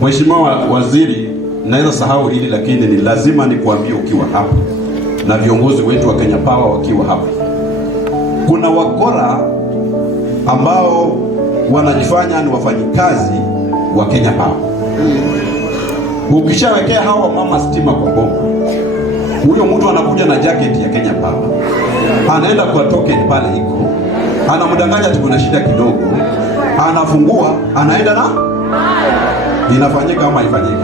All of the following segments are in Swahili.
Mheshimiwa Waziri, naweza sahau hili lakini ni lazima nikuambie ukiwa hapa na viongozi wetu wa Kenya Power wakiwa hapa, kuna wakora ambao wanajifanya ni wafanyikazi wa Kenya Power. Ukishawekea hawa mama stima kwa bomba, huyo mtu anakuja na jacket ya Kenya Power, anaenda kwa token pale iko, anamdanganya tu kuna shida kidogo, anafungua, anaenda na inafanyika ama ifanyike.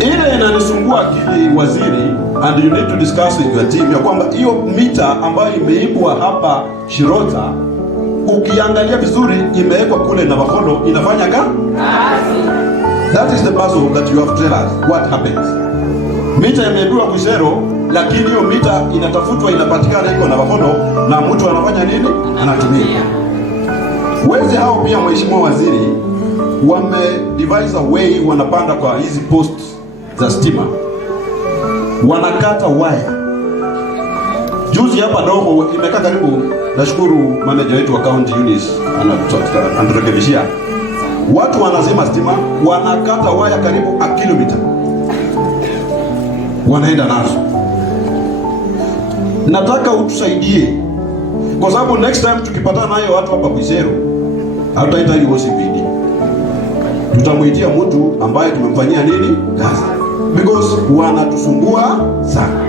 Ile inanisumbua akili waziri, and you need to discuss with your team, ya kwamba hiyo mita ambayo imeibwa hapa Shirota, ukiangalia vizuri imewekwa kule na Navakholo, inafanya kazi. That is the puzzle that you have to tell us what happens. Mita imeibiwa Kuisero, lakini hiyo mita inatafutwa, inapatikana iko na Navakholo, na mtu anafanya nini? Anatumia. Wezi hao pia, Mheshimiwa Waziri, wame devise a way, wanapanda kwa hizi posts za stima, wanakata waya. Juzi hapa Dogo imekaa karibu, nashukuru manager wetu wa county Eunice anaturekebishia, watu wanazima stima, wanakata waya karibu a kilomita, wanaenda nazo. Nataka utusaidie, kwa sababu next time tukipatana nayo watu hapa Kuisero, hatutahitaji OCPD, tutamuitia mtu ambaye tumemfanyia nini kazi, because wanatusumbua sana.